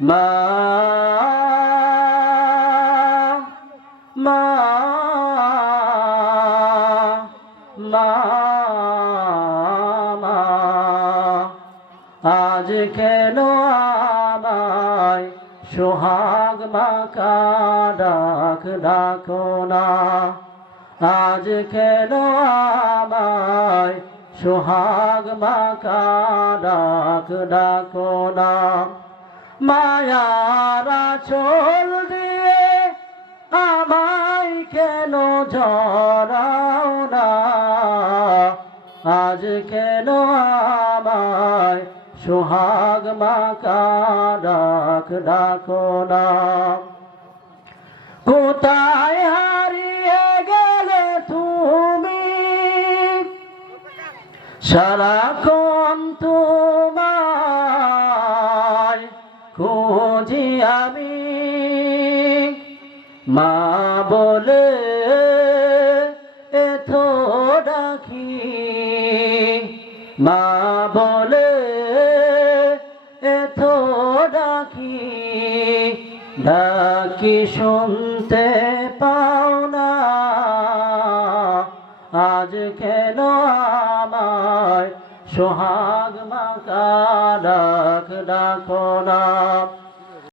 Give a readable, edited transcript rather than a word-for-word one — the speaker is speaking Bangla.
মা মা মা মা আজ কেন আমায় সোহাগ মাকা ডাক ডাকো না আজ কেন আমায় সোহাগ মাকা ডাক ডাকো না মায়ার আঁচল দিয়ে আমায় কেন জড়াও না আজ কেন আমায় সোহাগ মাকা ডাক ডাকো না কোথায় হারিয়ে গেলে তুমি সারাক্ষণ তোমায় খুঁজি আমি মা বলে এতো ডাকি মা বলে এতো ডাকি ডাকি শুনতে পাও না আজ কেন আমায় সোহাগ মাকা ডাক ডাকো না